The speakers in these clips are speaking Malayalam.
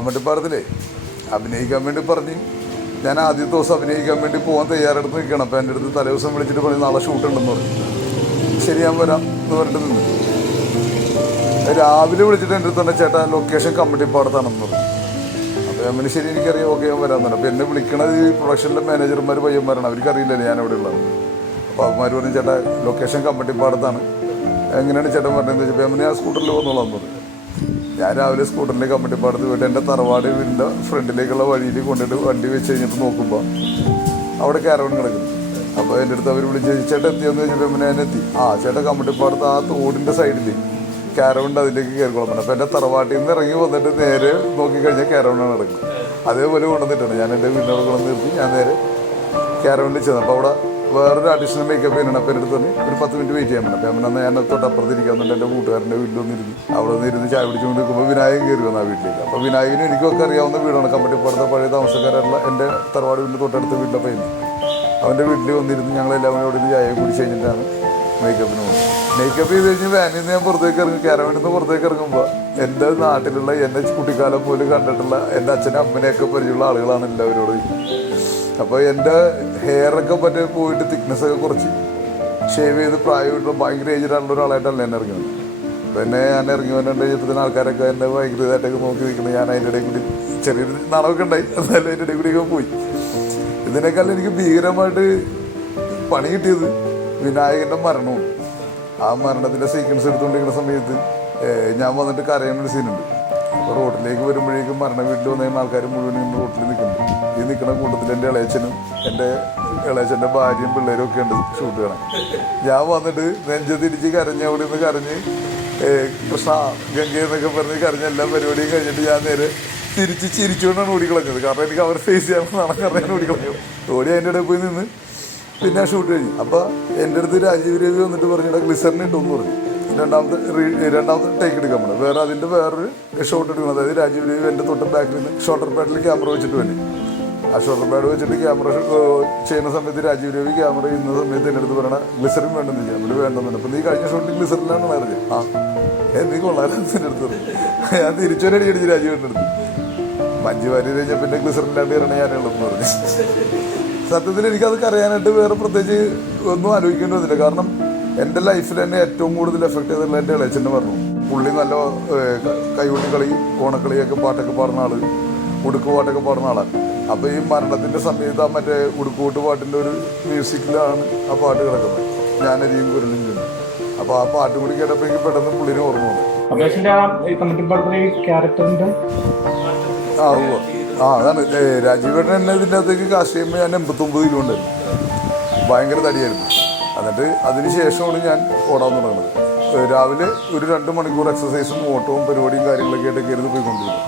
കമ്മട്ടിപ്പാടത്തിലേ അഭിനയിക്കാൻ വേണ്ടി പറഞ്ഞ് ഞാൻ ആദ്യത്തെ ദിവസം അഭിനയിക്കാൻ വേണ്ടി പോകാൻ തയ്യാറെടുത്ത് നിൽക്കണം. അപ്പോൾ എൻ്റെ അടുത്ത് തലേ ദിവസം വിളിച്ചിട്ട് പറഞ്ഞ് നാളെ ഷൂട്ടുണ്ടെന്ന് പറഞ്ഞു. ശരി ഞാൻ വരാം എന്ന് പറഞ്ഞിട്ട് നിന്ന്. രാവിലെ വിളിച്ചിട്ട് എൻ്റെ അടുത്ത് തന്നെ ചേട്ടാ ലൊക്കേഷൻ കമ്മട്ടിപ്പാടത്താണെന്ന് പറഞ്ഞു. അപ്പോൾ ഞാൻ ശരി എനിക്കറിയാം, ഓക്കെ ഞാൻ വരാമെന്ന് പറഞ്ഞു. അപ്പോൾ എന്നെ വിളിക്കണത് ഈ പ്രൊഡക്ഷനിലെ മാനേജർമാർ പയ്യന്മാരാണ്, അവർക്കറിയില്ലല്ലോ ഞാൻ എവിടെ ഉള്ളത്. അപ്പോൾ അവന്മാർ പറഞ്ഞു ചേട്ടാ ലൊക്കേഷൻ കമ്മട്ടിപ്പാടത്താണ്, എങ്ങനെയാണ് ചേട്ടൻ പറഞ്ഞതെന്ന് വെച്ചപ്പോൾ ഞാൻ ആ സ്കൂട്ടറിൽ വന്നോളാം പറഞ്ഞു. ഞാൻ രാവിലെ സ്കൂട്ടറിൽ കമ്മട്ടിപ്പാടത്ത് പോയിട്ട് എൻ്റെ തറവാട് വീടിൻ്റെ ഫ്രണ്ടിലേക്കുള്ള വഴിയിൽ കൊണ്ടിട്ട് വണ്ടി വെച്ച് കഴിഞ്ഞിട്ട് നോക്കുമ്പോൾ അവിടെ കാരവൺ കിടക്കുന്നു. അപ്പോൾ എൻ്റെ അടുത്ത് അവർ വിളിച്ച് ചേട്ടൻ എത്തിയെന്ന് ചോദിച്ചപ്പോൾ ഞാൻ എത്തി. ചേട്ടൻ കമ്മട്ടിപ്പാടത്ത് ആ തോടിൻ്റെ സൈഡിൽ കാരവണ്ട് അതിലേക്ക് കയറിക്കോളാൻ പറഞ്ഞു. അപ്പോൾ എൻ്റെ തറവാട്ടിൽ നിന്ന് ഇറങ്ങി വന്നിട്ട് നേരെ നോക്കിക്കഴിഞ്ഞാൽ കാരവണ്ടാണ് കിടക്കുന്നത്. അതേപോലെ കൊണ്ടുവന്നിട്ടാണ് ഞാൻ എൻ്റെ വീടിനോട് കൊണ്ടു നിർത്തി ഞാൻ നേരെ കാരവണ്ടിൽ ചെന്നു. അപ്പോൾ അവിടെ വേറൊരു അഡീഷണൽ മേക്കപ്പ് ചെയ്യുന്നുണ്ട്. അപ്പോൾ എൻ്റെ അടുത്ത് തന്നെ ഒരു 10 മിനിറ്റ് വെയിറ്റ് ചെയ്യാൻ പറ്റും. അപ്പോൾ ഞാൻ തൊട്ടപ്പുറത്തിരിക്കാന്നുണ്ട് എൻ്റെ കൂട്ടുകാരൻ്റെ വീട്ടിൽ വന്നിരുന്നു. അവിടെ വന്നിരുന്ന് ചായ പിടിച്ചുകൊണ്ട് നിൽക്കുമ്പോൾ വിനായകൻ കയറി വന്നു ആ വീട്ടിലേക്ക്. അപ്പോൾ വിനായകനും എനിക്കൊക്കെ അറിയാവുന്ന വീടാണ്, കമ്മട്ടിപ്പാടത്തെ പഴയ താമസക്കാരായിട്ടുള്ള എൻ്റെ തറവാട് വീടിൻ്റെ തൊട്ടടുത്ത വീട്ടിലെ പയ്യൻ. അവൻ്റെ വീട്ടിൽ വന്നിരുന്ന് ഞങ്ങളെല്ലാവരും അവിടെ നിന്ന് ചായ കുടിച്ച് കഴിഞ്ഞിട്ടാണ് മേക്കപ്പിന് പോകുന്നത്. മേക്കപ്പ് ചെയ്ത് കഴിഞ്ഞ് വാനിൽ നിന്ന് ഞാൻ പുറത്തേക്ക് ഇറങ്ങി, കാരവനിൽ നിന്ന് പുറത്തേക്ക് ഇറങ്ങുമ്പോൾ എൻ്റെ നാട്ടിലുള്ള എൻ്റെ കുട്ടിക്കാലം പോലും കണ്ടിട്ടുള്ള എൻ്റെ അച്ഛനും അമ്മനെയൊക്കെ പരിചയമുള്ള ആളുകളാണ് എല്ലാവരോട്. അപ്പോൾ എൻ്റെ ഹെയറൊക്കെ പറ്റി പോയിട്ട് തിക്നെസ്സൊക്കെ കുറച്ച് ഷേവ് ചെയ്ത് പ്രായമായിട്ടുള്ള ഭയങ്കര ഏജിലായിട്ടുള്ള ഒരാളായിട്ടല്ല എന്നെ ഇറങ്ങി വന്നത്. അപ്പോൾ എന്നെ ഞാൻ ഇറങ്ങി വന്നിട്ട് ഇപ്പോഴത്തെ ആൾക്കാരൊക്കെ എന്നെ ഭയങ്കര ഇതായിട്ടൊക്കെ നോക്കി നിൽക്കുന്നത്. ഞാൻ അതിൻ്റെ ഇടയിൽ കൂടി ചെറിയൊരു നാളമൊക്കെ ഉണ്ടായി, എന്നാലും അതിൻ്റെ ഇടയിൽ കൂടിയൊക്കെ പോയി. ഇതിനേക്കാളും എനിക്ക് ഭീകരമായിട്ട് പണി കിട്ടിയത് വിനായകൻ്റെ മരണവും. ആ മരണത്തിൻ്റെ സീക്വൻസ് എടുത്തുകൊണ്ടിരിക്കുന്ന സമയത്ത് ഞാൻ വന്നിട്ട് കരയുന്നൊരു സീനുണ്ട്. അപ്പോൾ റോഡിലേക്ക് വരുമ്പോഴേക്കും മരണ വീട്ടിൽ വന്നിരുന്ന ആൾക്കാർ മുഴുവൻ ഇന്ന് റോട്ടിൽ നിൽക്കുന്നുണ്ട്. ഈ നിൽക്കുന്ന കൂട്ടത്തിൽ എൻ്റെ ഇളയച്ചനും എൻ്റെ ഇളയച്ചൻ്റെ ഭാര്യയും പിള്ളേരും ഒക്കെ ഉണ്ട് ഷൂട്ട് കാണാൻ. ഞാൻ വന്നിട്ട് നെഞ്ചത്തിരിച്ച് കരഞ്ഞ് അവിടെ നിന്ന് കരഞ്ഞ് കൃഷ്ണ ഗംഗ എന്നൊക്കെ പറഞ്ഞ് കരഞ്ഞ എല്ലാ പരിപാടിയും കഴിഞ്ഞിട്ട് ഞാൻ നേരെ തിരിച്ച് ചിരിച്ചുകൊണ്ടാണ് ഓടിക്കളഞ്ഞത്. കാരണം എനിക്ക് അവർ ഫേസ് ചെയ്യാമെന്നാണ് കാരണം ഞാൻ ഓടിക്കളഞ്ഞത്. ഓടി അതിൻ്റെ ഇടയിൽ പോയി നിന്ന് പിന്നെ ഷൂട്ട് കഴിഞ്ഞു. അപ്പോൾ എൻ്റെ അടുത്ത് രാജീവ് രവി വന്നിട്ട് പറഞ്ഞിട്ട് ഗ്ലിസറിൻ ഇട്ടുമെന്ന് പറഞ്ഞു. രണ്ടാമത്തെ ടേക്ക് എടുക്കാൻ പറ്റും. വേറെ അതിൻ്റെ വേറൊരു ഷോട്ട് എടുക്കണം. അതായത് രാജീവ് രവി എൻ്റെ തൊട്ട് ബാക്കിൽ നിന്ന് ഷോൾഡർ പാഡിൽ ക്യാമറ വെച്ചിട്ട് തന്നെ ആ ഷോൾഡർ പാഡ് വെച്ചിട്ട് ക്യാമറ ചെയ്യുന്ന സമയത്ത് രാജീവ് രവി ക്യാമറ ചെയ്യുന്ന സമയത്ത് എൻ്റെ അടുത്ത് പറയണ ഗ്ലിസറിൻ വേണ്ടെന്ന് ചെയ്യാൻ വേണ്ടി വേണ്ടെന്നുണ്ട്. അപ്പോൾ നീ കഴിഞ്ഞ ഷോട്ടിൽ ഗ്ലിസറിനാണ് അറിഞ്ഞത്. നീ കൊള്ളാമെന്ന് എൻ്റെ അടുത്ത് പറഞ്ഞു. ഞാൻ തിരിച്ചൊരടി അടിച്ച് രാജീവിൻ്റെ അടുത്ത്. മഞ്ജു വാര്യർ കഴിഞ്ഞാൽ പിന്നെ ഗ്ലിസറിനിലാണ്ട് ഇറങ്ങി ഞാനുള്ളതെന്ന് പറഞ്ഞു. സത്യത്തിൽ എനിക്കതൊക്കെ അറിയാനായിട്ട് വേറെ പ്രത്യേകിച്ച് ഒന്നും ആലോചിക്കേണ്ടി വന്നില്ല. കാരണം എൻ്റെ ലൈഫിൽ തന്നെ ഏറ്റവും കൂടുതൽ എഫക്ട് ചെയ്തിട്ടുള്ള എൻ്റെ ഇളയച്ചൻ്റെ പറഞ്ഞു. പുള്ളി നല്ല കൈകൊട്ടി കളി, ഓണക്കളിയൊക്കെ പാട്ടൊക്കെ പാടുന്ന ആള്, ഉടുക്ക് പാട്ടൊക്കെ പാടുന്ന ആളാണ്. അപ്പോൾ ഈ മരണത്തിൻ്റെ സമയത്ത് ആ മറ്റേ ഉടുക്കുകൂട്ട് പാട്ടിൻ്റെ ഒരു മ്യൂസിക്കിലാണ് ആ പാട്ട് കിടക്കുന്നത്, ഞാനരിയും കുരലും ചെന്നു. അപ്പോൾ ആ പാട്ട് കൂടി കേട്ടപ്പോൾ എനിക്ക് പെട്ടെന്ന് പുള്ളിനെ ഓർമ്മ വന്നു. അതാണ് രാജീവേട്ടൻ എന്നെ ഇതിൻ്റെ അകത്തേക്ക് കാസ്റ്റ് ചെയ്യുമ്പോൾ ഞാൻ 89 കിലോ ഉണ്ടായിരുന്നു, ഭയങ്കര തടിയായിരുന്നു. എന്നിട്ട് അതിന് ശേഷമാണ് ഞാൻ ഓടാൻ തുടങ്ങുന്നത്. രാവിലെ ഒരു 2 മണിക്കൂർ എക്സസൈസും ഓട്ടവും പരിപാടിയും കാര്യങ്ങളൊക്കെ ആയിട്ടൊക്കെ ആയിരുന്നു പോയിക്കൊണ്ടിരുന്നത്.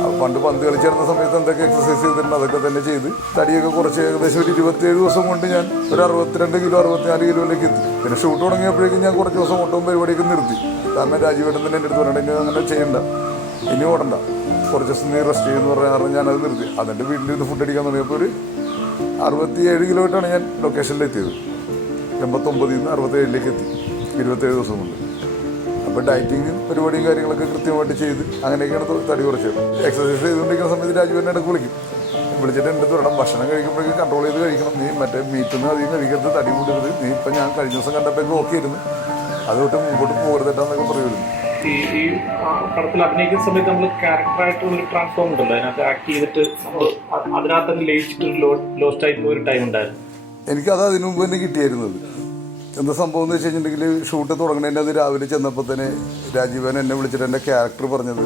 അപ്പോൾ പണ്ട് പന്ത് കളിച്ചിരുന്ന സമയത്ത് എന്തൊക്കെ എക്സസൈസ് ചെയ്തിട്ടുണ്ട് അതൊക്കെ തന്നെ ചെയ്ത് തടിയൊക്കെ കുറച്ച് ഏകദേശം ഒരു 27 ദിവസം കൊണ്ട് ഞാൻ ഒരു 62 കിലോ 64 കിലോയിലേക്ക് എത്തി. പിന്നെ ഷൂട്ട് തുടങ്ങിയപ്പോഴേക്കും ഞാൻ കുറച്ച് ദിവസം ഓട്ടവും പരിപാടിയൊക്കെ നിർത്തി. കാരണം രാജീവേട്ടൻ തന്നെ എൻ്റെ അടുത്ത് പറയണ്ട, ഇനി അങ്ങനെ ചെയ്യണ്ട, ഇനി ഓടണ്ട, കുറച്ച് ദിവസം നീ റെസ്റ്റ് ചെയ്യുമെന്ന് പറഞ്ഞ കാരണം ഞാനത് നിർത്തി. അതെൻ്റെ വീട്ടിൽ നിന്ന് ഫുഡ് അടിക്കാൻ തുടങ്ങിയപ്പോൾ ഒരു 67 കിലോയിട്ടാണ് ഞാൻ ലൊക്കേഷനിലെത്തിയത്. 89 നിന്ന് 67ലേക്ക് എത്തി 27 ദിവസം കൊണ്ട്. അപ്പോൾ ഡയറ്റിങ് പരിപാടിയും കാര്യങ്ങളൊക്കെ കൃത്യമായിട്ട് ചെയ്ത് അങ്ങനെയൊക്കെയാണ് തടി കുറച്ചത്. എക്സസൈസ് ചെയ്തുകൊണ്ടിരിക്കുന്ന സമയത്ത് രാജീവനെ ഇടയ്ക്ക് വിളിച്ചിട്ട് എൻ്റെ അടുത്ത് പറയണം, ഭക്ഷണം കഴിക്കുമ്പോഴേക്കും കൺട്രോൾ ചെയ്ത് കഴിക്കണം, നീ മറ്റേ മീറ്റൊന്നും അധികം കഴിക്കരുത്, തടി കൂടരുത്, നീ ഇപ്പം ഞാൻ കഴിഞ്ഞ ദിവസം കണ്ടപ്പോൾ ഓക്കെ ആയിരുന്നു, അതുകൊണ്ട് മുമ്പോട്ട് പോകരുതെന്നൊക്കെ പറയുമായിരുന്നു. ഈ പടത്തിൽ അഭിനയിക്കുന്ന സമയത്ത് നമ്മൾ ക്യാരക്ടറായിട്ടുള്ളൊരു ട്രാൻസ്ഫോം ഉണ്ടല്ലോ, അതിനകത്ത് ആക്ട് ചെയ്തിട്ട് അതിനകത്ത് ലയിച്ചിട്ട് ലോസ്റ്റ് ആയി പോയൊരു ടൈം ഉണ്ടായിരുന്നു. എനിക്കത് അതിനു മുമ്പ് തന്നെ കിട്ടിയായിരുന്നത്. എന്താ സംഭവം എന്ന് വെച്ച് കഴിഞ്ഞിട്ടുണ്ടെങ്കിൽ ഷൂട്ട് തുടങ്ങണേൻ്റെ അത് രാവിലെ ചെന്നപ്പോൾ തന്നെ രാജീവൻ എന്നെ വിളിച്ചിട്ട് എൻ്റെ ക്യാരക്ടർ പറഞ്ഞത്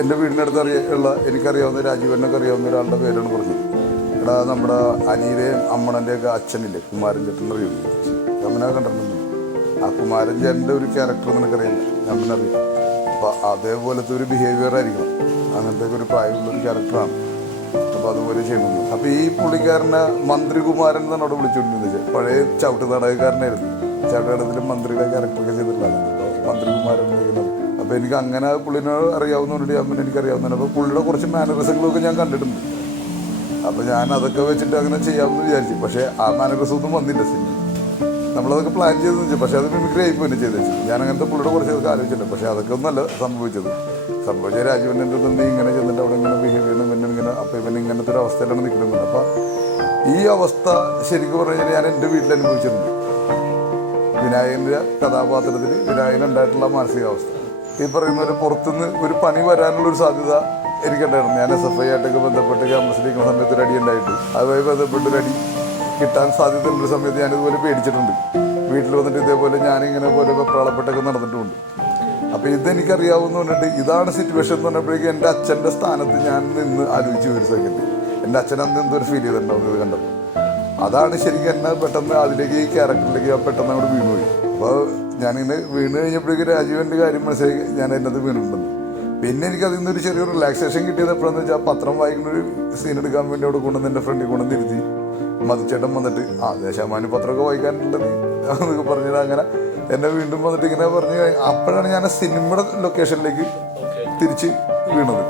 എൻ്റെ വീടിനടുത്ത് ഉള്ള എനിക്കറിയാവുന്ന രാജീവനൊക്കെ അറിയാവുന്ന ഒരാളുടെ പേരാണ് പറഞ്ഞത്. എടാ നമ്മുടെ അനിയുടെയും അമ്മണൻ്റെയൊക്കെ അച്ഛനില്ലേ കുമാരൻ ചേട്ടൻ അറിയുന്നു, ഞാൻ കണ്ടിട്ടുണ്ട്. ആ കുമാരൻ ചേട്ടൻ്റെ ഒരു ക്യാരക്ടർ നിനക്കറിയില്ല, ഞാൻ പിന്നെ അറിയാം. അപ്പോൾ അതേപോലത്തെ ഒരു ബിഹേവിയർ ആയിരിക്കണം, അങ്ങനത്തെ ഒരു പ്രായമുള്ളൊരു ക്യാരക്ടറാണ്. അപ്പോൾ അതുപോലെ ചെയ്യണമെന്ന്. അപ്പോൾ ഈ പുള്ളിക്കാരനെ മന്ത്രികുമാരൻ എന്നാണ് അവിടെ വിളിച്ചുകൊണ്ടിരുന്നത്. പഴയ ചവിട്ട് നാടകക്കാരനായിരുന്നു, ചവിട്ടുനാടകത്തിൽ മന്ത്രിയുടെ ക്യാരക്ടറൊക്കെ ചെയ്തിട്ടുള്ളതാണ് മന്ത്രികുമാരൻ നിൽക്കുന്നത്. അപ്പോൾ എനിക്ക് അങ്ങനെ പുള്ളിനെ അറിയാവുന്നതുകൊണ്ട് ഞാൻ എനിക്കറിയാവുന്നതാണ്. അപ്പോൾ പുള്ളിയുടെ കുറച്ച് മാനറിസങ്ങളൊക്കെ ഞാൻ കണ്ടിട്ടുണ്ട്. അപ്പോൾ ഞാൻ അതൊക്കെ വെച്ചിട്ട് അങ്ങനെ ചെയ്യാമെന്ന് വിചാരിച്ചു. പക്ഷേ ആ മാനറിസമൊന്നും വന്നില്ല. നമ്മളതൊക്കെ പ്ലാൻ ചെയ്തെന്ന് വെച്ചാൽ പക്ഷേ അത് മിമിക്രി ആയിപ്പോൾ തന്നെ ചെയ്ത് വെച്ചു. ഞാൻ അങ്ങനത്തെ പുള്ളിയുടെ കുറച്ചൊക്കെ ആലോചിച്ചിട്ടുണ്ട്. പക്ഷേ അതൊക്കെ ഒന്നല്ല സംഭവിച്ചത്. സംഭവിച്ച രാജീവൻ്റെ നിന്ന് ഇങ്ങനെ ചെന്നിട്ട് അവിടെ ഇങ്ങനെ ബിഹേവ് ചെയ്യണം, പിന്നെ ഇങ്ങനെ അപ്പം ഇവൻ ഇങ്ങനത്തെ ഒരു അവസ്ഥയിലാണ് നിൽക്കുന്നത്. അപ്പം ഈ അവസ്ഥ ശരിക്കും പറഞ്ഞു കഴിഞ്ഞാൽ ഞാൻ എൻ്റെ വീട്ടിൽ അനുഭവിച്ചിട്ടുണ്ട്. വിനായകൻ്റെ കഥാപാത്രത്തിൽ വിനായകനുണ്ടായിട്ടുള്ള മാനസികാവസ്ഥ ഈ പറയുന്ന പോലെ പുറത്തുനിന്ന് ഒരു പണി വരാനുള്ളൊരു സാധ്യത എനിക്കുണ്ടായിരുന്നു. ഞാൻ SFI ആയിട്ടൊക്കെ ബന്ധപ്പെട്ട് ക്യാമ്പസിലിരിക്കുന്ന സമയത്ത് ഒരു അടി ഉണ്ടായിട്ട് അതുമായി ബന്ധപ്പെട്ടൊരു അടി കിട്ടാൻ സാധ്യതയുള്ളൊരു സമയത്ത് ഞാനിതുപോലെ പേടിച്ചിട്ടുണ്ട്. വീട്ടിൽ വന്നിട്ട് ഇതേപോലെ ഞാനിങ്ങനെ പോലെ വെപ്രാളപ്പെട്ടൊക്കെ നടന്നിട്ടുമുണ്ട്. അപ്പോൾ ഇതെനിക്കറിയാവുന്ന പറഞ്ഞിട്ട് ഇതാണ് സിറ്റുവേഷൻ എന്ന് പറഞ്ഞപ്പോഴേക്കും എൻ്റെ അച്ഛൻ്റെ സ്ഥാനത്ത് ഞാൻ നിന്ന് ആലോചിച്ചു ഒരു സെക്കൻഡ്. എൻ്റെ അച്ഛൻ അന്ന് എന്തൊരു ഫീൽ ചെയ്തിട്ടുണ്ടാവും ഇത് കണ്ടപ്പോൾ. അതാണ് ശരിക്കും എന്നെ പെട്ടെന്ന് അതിലേക്ക് ഈ ക്യാരക്ടറിലേക്ക് പെട്ടെന്ന് അങ്ങോട്ട് വീണുപോയി. അപ്പോൾ ഞാനിങ്ങനെ വീണ് കഴിഞ്ഞപ്പോഴേക്കും രാജീവൻ്റെ കാര്യം മനസ്സിലാക്കി ഞാൻ എന്നത് വീണിട്ടുണ്ടെന്ന്. പിന്നെ എനിക്ക് അതിൽ നിന്നൊരു ചെറിയൊരു റിലാക്സേഷൻ കിട്ടിയത് എപ്പോഴാണെന്ന് വെച്ചാൽ പത്രം വായിക്കുന്നൊരു സീൻ എടുക്കാൻ വേണ്ടി അവിടെ കൊണ്ടുവന്ന് എൻ്റെ ഫ്രണ്ടിൽ കൊണ്ടുവന്നിരുത്തി മധുച്ചേട്ടൻ വന്നിട്ട് ദേശാമാന്യ പത്രമൊക്കെ വായിക്കാനുള്ളത് എന്നൊക്കെ പറഞ്ഞിട്ട് അങ്ങനെ എന്നെ വീണ്ടും വന്നിട്ട് ഇങ്ങനെ പറഞ്ഞ് അപ്പോഴാണ് ഞാൻ സിനിമയുടെ ലൊക്കേഷനിലേക്ക് തിരിച്ച് വീണത്.